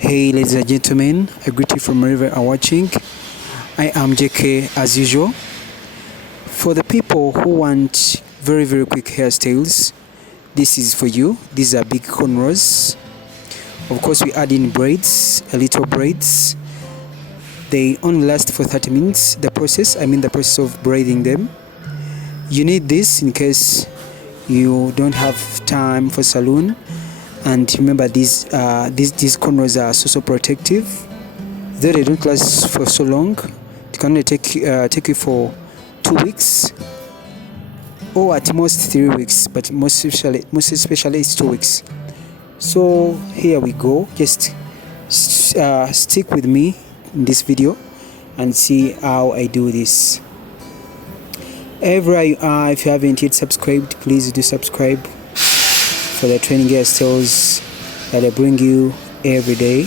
Hey ladies and gentlemen, I greet you from wherever you are watching. I am JK as usual. For the people who want very quick hairstyles, this is for you. These are big cornrows. Of course, we add in braids, a little braids. They only last for 30 minutes. The process of braiding them. You need this in case you don't have time for salon. And remember, these cornrows are so protective. Though they don't last for so long, it can only take you for 2 weeks or at most 3 weeks, but most especially it's 2 weeks. So here we go. Just stick with me in this video and see how I do this. Everywhere you are, if you haven't yet subscribed, please do subscribe for the training hairstyles that I bring you every day.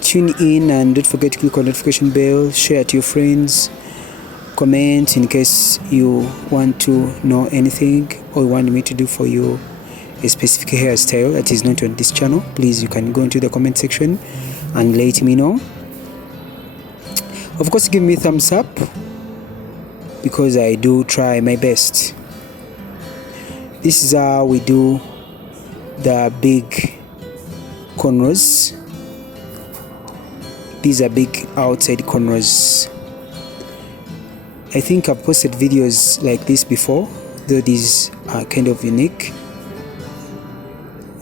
Tune in and don't forget to click on the notification bell, share to your friends, comment in case you want to know anything or you want me to do for you a specific hairstyle that is not on this channel. Please, you can go into the comment section and let me know. Of course, give me a thumbs up because I do try my best. This is how we do the big cornrows. These are big outside cornrows. I think I've posted videos like this before, though these are kind of unique.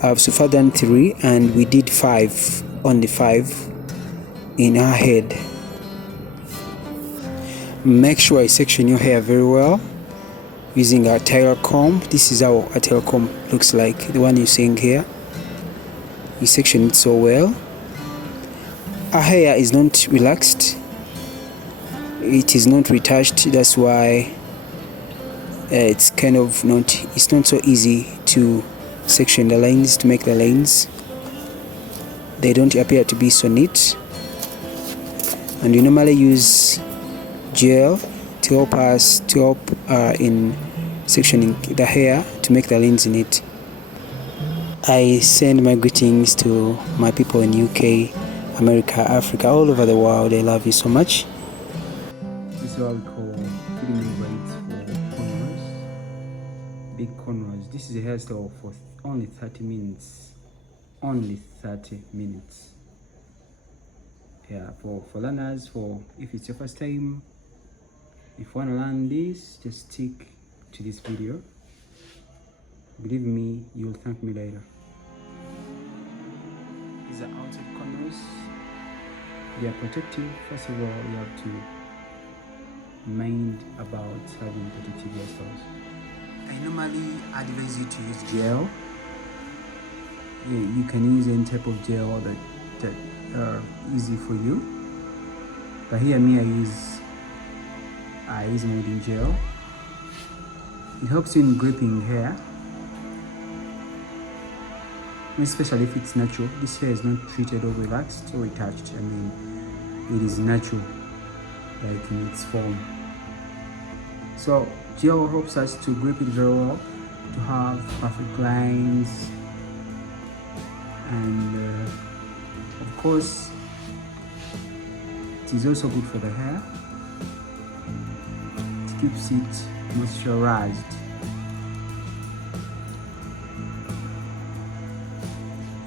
I've so far done 3 and we did 5, only 5 in our head. Make sure I section your hair very well using a tailor comb. This is how a tailor comb looks like, the one you're seeing here. You section it so well. Our hair is not relaxed, it is not retouched. That's why it's kind of it's not so easy to section the lines, to make the lines. They don't appear to be so neat, and we normally use gel to help us in sectioning the hair to make the lines in it. I send my greetings to my people in UK, America, Africa, all over the world. I love you so much. This is what we call fitting braids for cornrows. Big cornrows. This is a hairstyle for only 30 minutes. Only 30 minutes. Yeah, for learners, for if it's your first time, if you want to learn this, just stick to this video. Believe me, you'll thank me later. These are outside cornrows. They are protective. First of all, you have to mind about having protective hairstyles. I normally advise you to use gel. You can use any type of gel that are easy for you. But here, I use molding gel. It helps you in gripping hair, especially if it's natural. This hair is not treated or relaxed or retouched. It is natural, like in its form. So gel helps us to grip it very well, to have perfect lines, and of course it is also good for the hair. It keeps it moisturized.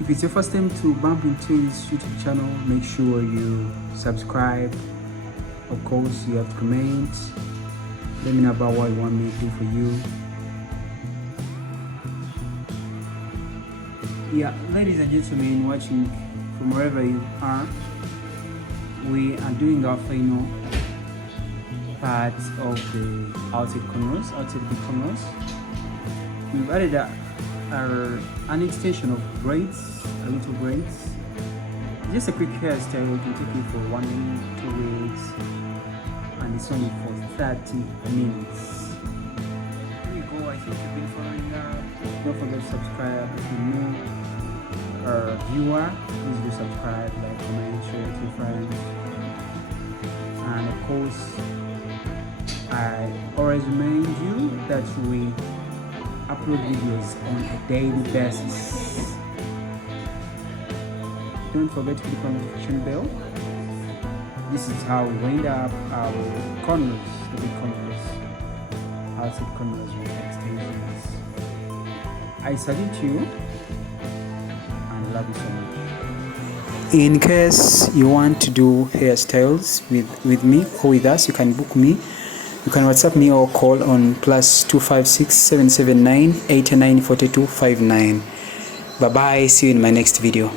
If it's your first time to bump into this YouTube channel, make sure you subscribe. Of course, you have to comment. Let me know about what you want me to do for you. Yeah, ladies and gentlemen watching from wherever you are, we are doing our final part of the outside big cornrows. We've added an extension of braids, a little braids. Just a quick hairstyle. It can take you for 1 week, 2 weeks, and it's only for 30 minutes. Here you go. I think you've been following that. Don't forget to subscribe. If you're new viewer, please do subscribe, like, comment, share it to your friends. And of course, I always remind you that we upload videos on a daily basis. don't forget to click on the notification bell. This is how we wind up our cornrows, the big cornrows. I'll set cornrows with extensions. I salute you and love you so much. In case you want to do hairstyles with me or with us, you can book me. You can WhatsApp me or call on +256 779 89 42 59. Bye bye. See you in my next video.